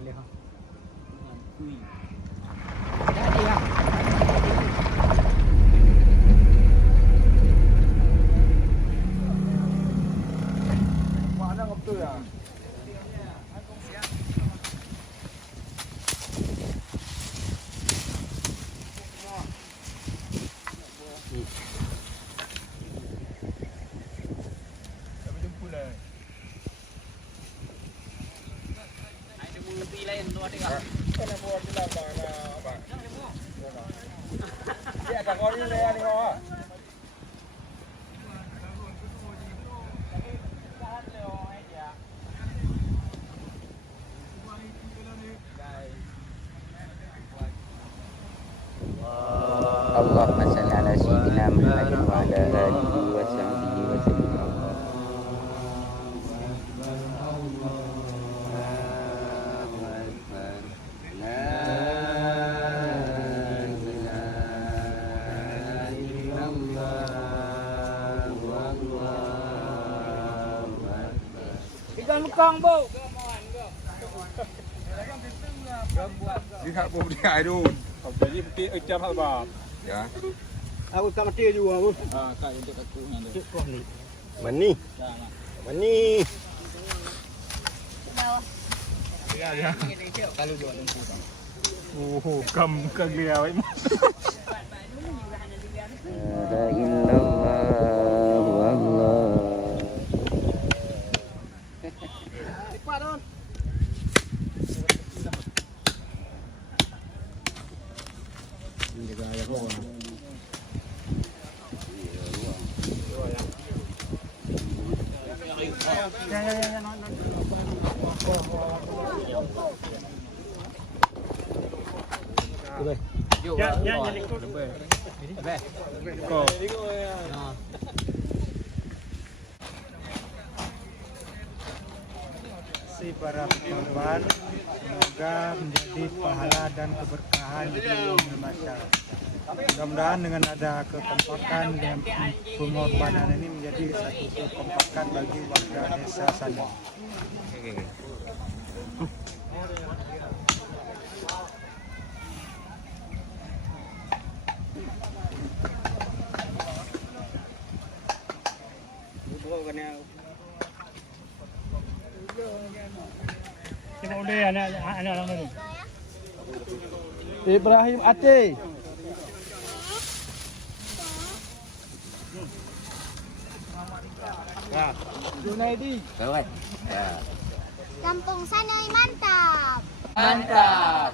boleh ha. Jadi ha. Mana betul ya? Kena buat di lapangan apa? Dia ada kau ni leh ni kau. Allahumma salli ala sayyidina Muhammad wa ala alihi wa sahbihi wa sallam. Ikan lukang bau. Dia buat dia ai dun. Jadi mesti jam halbab. Ya. Aku tak mati juga aku. Kak untuk aku yang ada. Mani. Mani. Ya ya. Kalau jual lembu. Kam dia ai. La illallah wallah. Cepat don. Jaga ayah kau. Ya jadi kau. Kau. Si para korban semoga menjadi pahala dan keberkahan di masyarakat. Mudah-mudahan dengan ada kekompakan dan pengorbanan ini menjadi satu kekompakan bagi warga desa sana. Ibrahim Ate. Junaidi. Kawan. Ya. Kampung Sanai mantap. Mantap.